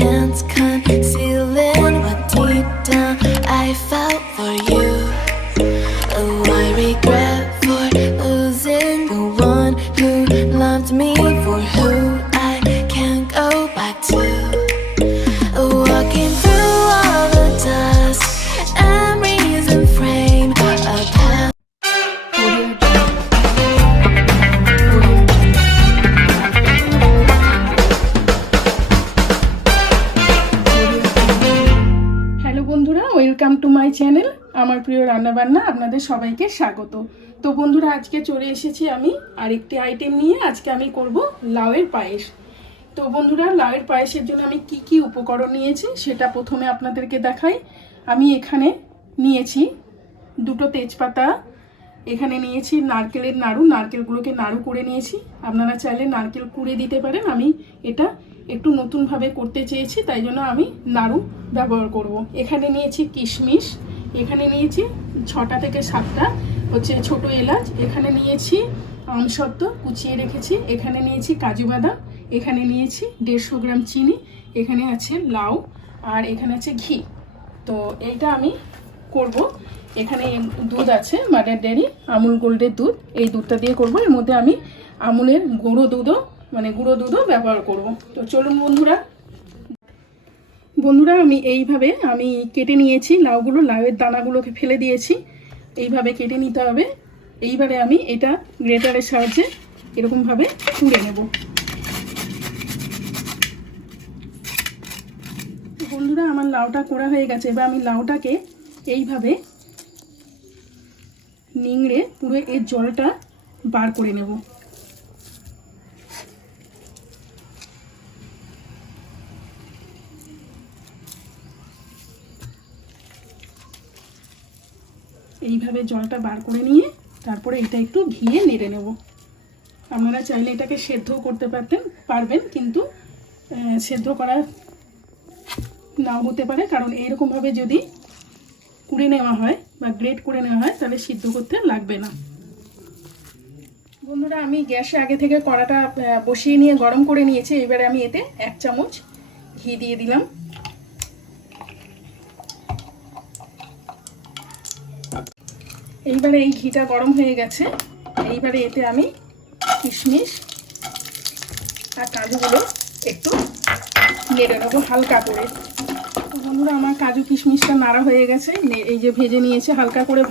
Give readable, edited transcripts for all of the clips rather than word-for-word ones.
can't conceal it. What deep down I felt for you. Oh, I regret for losing the one who loved me, for who I can't go back to. Walking through all the dust and reason frame a path. Hello বন্ধুরা, welcome to my channel. আমার প্রিয় রান্নাবান্না আপনাদের সবাইকে স্বাগত। তো বন্ধুরা, আজকে চলে এসেছি আমি আরেকটি আইটেম নিয়ে। আজকে আমি করব লাউয়ের পায়েস। তো বন্ধুরা, লাউয়ের পায়েসের জন্য আমি কি কি উপকরণ নিয়েছি সেটা প্রথমে আপনাদেরকে দেখাই। আমি এখানে নিয়েছি দুটো তেজপাতা, এখানে নিয়েছি নারকেলের নাড়ু, নারকেলগুলোকে নাড়ু করে নিয়েছি। আপনারা চাইলে নারকেল কুড়ে দিতে পারেন। আমি এটা একটু নতুনভাবে করতে চেয়েছি, তাই জন্য আমি নাড়ু ব্যবহার করব। এখানে নিয়েছি কিশমিশ, এখানে নিয়েছি 6টা থেকে 7টা হচ্ছে ছোট এলাচ, এখানে নিয়েছি আমসত্ত্ব কুচিয়ে রেখেছি, এখানে নিয়েছি কাজু বাদাম, এখানে নিয়েছি 150 গ্রাম চিনি, এখানে আছে লাউ, আর এখানে আছে ঘি। তো এইটা আমি করব। এখানে দুধ আছে, মাদার ডেয়ারি আমুল গোল্ডের দুধ, এই দুধটা দিয়ে করব। এর মধ্যে আমি আমুলের গুঁড়ো দুধও ব্যবহার করব। তো চলুন বন্ধুরা, আমি এইভাবে কেটে নিয়েছি লাউগুলো, লাউয়ের দানাগুলোকে ফেলে দিয়েছি। এইভাবে কেটে নিতে হবে। এইবারে আমি এটা গ্রেটারের সাহায্যে এরকমভাবে তুলে নেব। বন্ধুরা, আমার লাউটা করা হয়ে গেছে। এবার আমি লাউটাকে এইভাবে নিংড়ে পুরো এর জলটা বার করে নেব। এইভাবে জলটা বার করে নিয়ে তারপরে এটা একটু ঘিয়ে নেড়ে নেব। আপনারা চাইলে এটাকে সেদ্ধ করতে পারবেন, কিন্তু সেদ্ধ করা নাও হতে পারে, কারণ এরকমভাবে যদি কুড়ে নেওয়া হয় বা গ্রেট করে নেওয়া হয় তাহলে সিদ্ধ করতে লাগবে না। বন্ধুরা, আমি গ্যাসে আগে থেকে কড়াটা বসিয়ে নিয়ে গরম করে নিয়েছি। এবারে আমি এতে 1 চামচ ঘি দিয়ে দিলাম। এইবারে এই ঘিটা গরম হয়ে গেছে। এইবারে এতে আমি কিশমিশ আর কাজুগুলো একটু নেড়ে নেবো হালকা করে। বন্ধুরা, আমার কাজু কিশমিশটা নাড়া হয়ে গেছে, এই যে ভেজে নিয়েছে, হালকা করে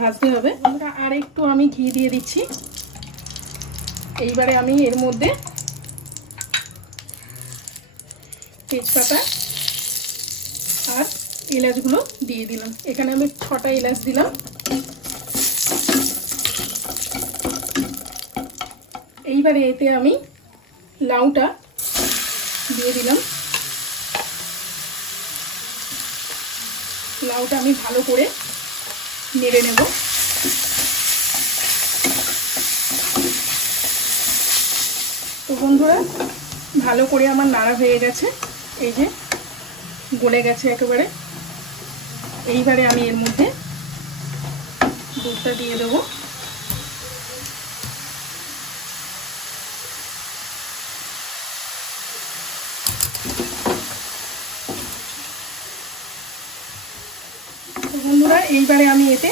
ভাজতে হবে। বন্ধুরা, আর একটু আমি ঘি দিয়ে দিচ্ছি। এইবারে আমি এর মধ্যে তেজপাতা আর এলাচগুলো দিয়ে দিলাম। এখানে আমি 6টা এলাচ দিলাম। এইবারে এতে আমি লাউটা দিয়ে দিলাম। লাউটা আমি ভালো করে নেড়ে নেব। তো বন্ধুরা, ভালো করে আমার নাড়া হয়ে গেছে, এই যে গলে গেছে একেবারে। এইবারে আমি এর মধ্যে দুধটা দিয়ে দেবো। বন্ধুরা, এইবারে আমি এতে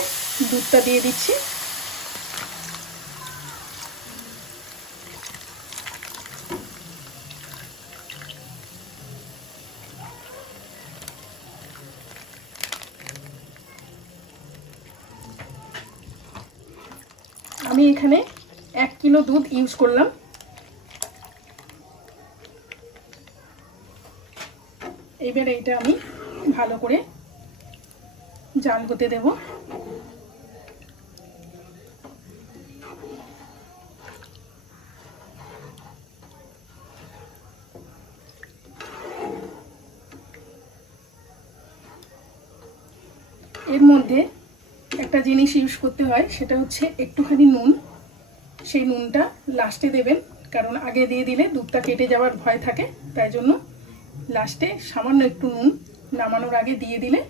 দুধটা দিয়ে দিচ্ছি। আমি এখানে 1 কিলো দুধ ইউজ করলাম। এইবারে এটা আমি ভালো করে জাল হতে দেব। এর মধ্যে একটা জিনিস ইউজ করতে হয়, সেটা হচ্ছে একটুখানি নুন। সেই নুনটা লাস্টে দেবেন, কারণ আগে দিয়ে দিলে দুধটা কেটে যাওয়ার ভয় থাকে। তাই জন্য লাস্টে সামান্য একটু নুন নামানোর আগে দিয়ে দিলে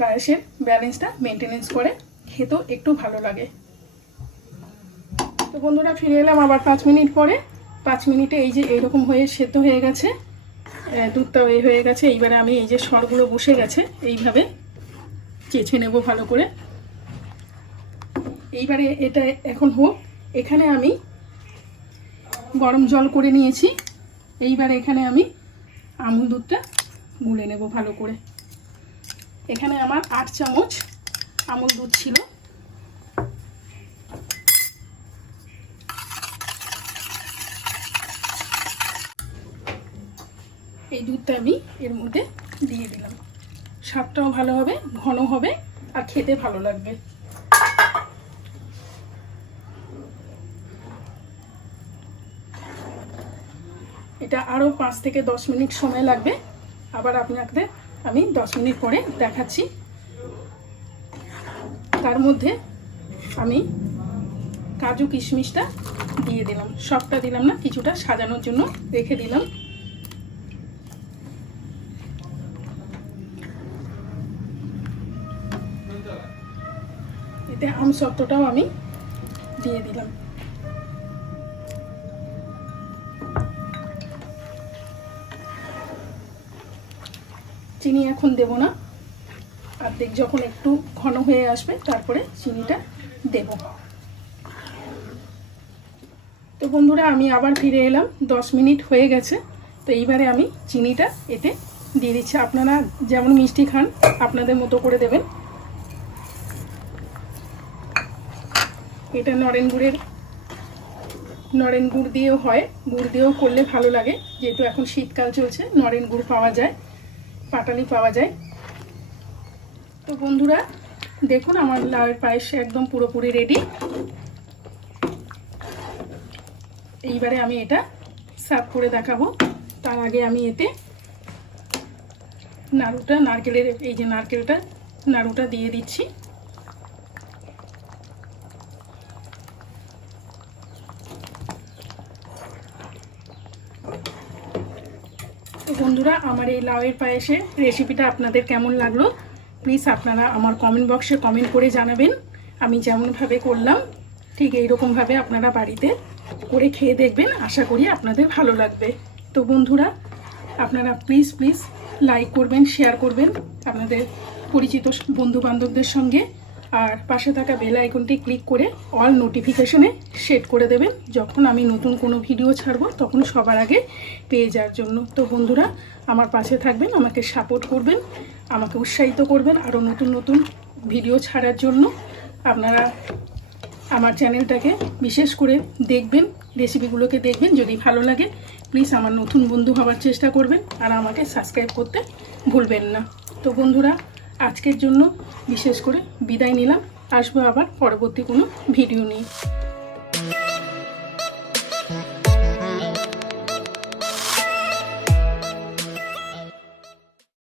পায়েসের ব্যালেন্সটা মেনটেনেন্স করে, খেতেও একটু ভালো লাগে। তো বন্ধুরা, ফিরে এলাম আবার 5 মিনিট পরে। 5 মিনিটে এই যে এইরকম হয়ে সেদ্ধ হয়ে গেছে। দুধটাও হয়ে গেছে। এইবারে আমি এই যে সরগুলো বসে গেছে এইভাবে চেঁচে নেব ভালো করে। এইবারে এটা এখন হোক। এখানে আমি গরম জল করে নিয়েছি। এইবারে এখানে আমি আমুল দুধটা গুলে নেব ভালো করে। এখানে আমার 8 চামচ আমুল দুধ ছিল। এই দুধটা আমি এর মধ্যে দিয়ে দিলাম। স্বাদটাও ভালো হবে, ঘন হবে আর খেতে ভালো লাগবে। এটা আরও 5 থেকে 10 মিনিট সময় লাগবে। আবার আপনাদের আমি 10 মিনিট পরে দেখাচ্ছি। তার মধ্যে আমি কাজু কিশমিশটা দিয়ে দিলাম। সবটা দিলাম না, কিছুটা সাজানোর জন্য রেখে দিলাম। এতে আমসত্ত্বটাও আমি দিয়ে দিলাম। চিনি এখন দেব না, অর্ধেক যখন একটু ঘন হয়ে আসবে তারপরে চিনিটা দেব। তো বন্ধুরা আমি আবার ফিরে এলাম। 10 মিনিট হয়ে গেছে। তো এইবারে আমি চিনিটা এতে দিয়ে দিচ্ছি। আপনারা যেমন মিষ্টি খান আপনাদের মতো করে দেবেন। এটা নরেন গুড় দিয়েও হয়, গুড় দিয়েও করলে ভালো লাগে। যেহেতু এখন শীতকাল চলছে, নরেন গুড় পাওয়া যায়, পাটালি পাওয়া যায়। তো বন্ধুরা দেখুন আমার লাউয়ের পায়েস একদম পুরোপুরি রেডি। এইবারে আমি এটা সার্ভ করে দেখাবো। তার আগে আমি এতে নারকেলের এই যে নাড়ুটা দিয়ে দিচ্ছি। তো বন্ধুরা আমার এই লাউয়ের পায়েসের রেসিপিটা আপনাদের কেমন লাগলো প্লিজ আপনারা আমার কমেন্ট বক্সে কমেন্ট করে জানাবেন। আমি যেমনভাবে করলাম ঠিক এইরকমভাবে আপনারা বাড়িতে করে খেয়ে দেখবেন। আশা করি আপনাদের ভালো লাগবে। তো বন্ধুরা আপনারা প্লিজ লাইক করবেন, শেয়ার করবেন আপনাদের পরিচিত বন্ধু বান্ধবদের সঙ্গে। আর পাশে থাকা বেল আইকনটি ক্লিক করে অল নোটিফিকেশনে সেট করে দেবেন। যখন আমি নতুন কোনো ভিডিও ছাড়বো তখন সবার আগে পেয়ে যাওয়ার জন্য। তো বন্ধুরা আমার পাশে থাকবেন, আমাকে সাপোর্ট করবেন, আমাকে উৎসাহিত করবেন আরও নতুন ভিডিও ছাড়ার জন্য। আপনারা আমার চ্যানেলটাকে বিশেষ করে দেখবেন, রেসিপিগুলোকে দেখবেন। যদি ভালো লাগে প্লিজ আমার নতুন বন্ধু হওয়ার চেষ্টা করবেন আর আমাকে সাবস্ক্রাইব করতে ভুলবেন না। তো বন্ধুরা আজকের জন্য বিশেষ করে বিদায় নিলাম। আসবো আবার পরবর্তী কোনো ভিডিও নিয়ে।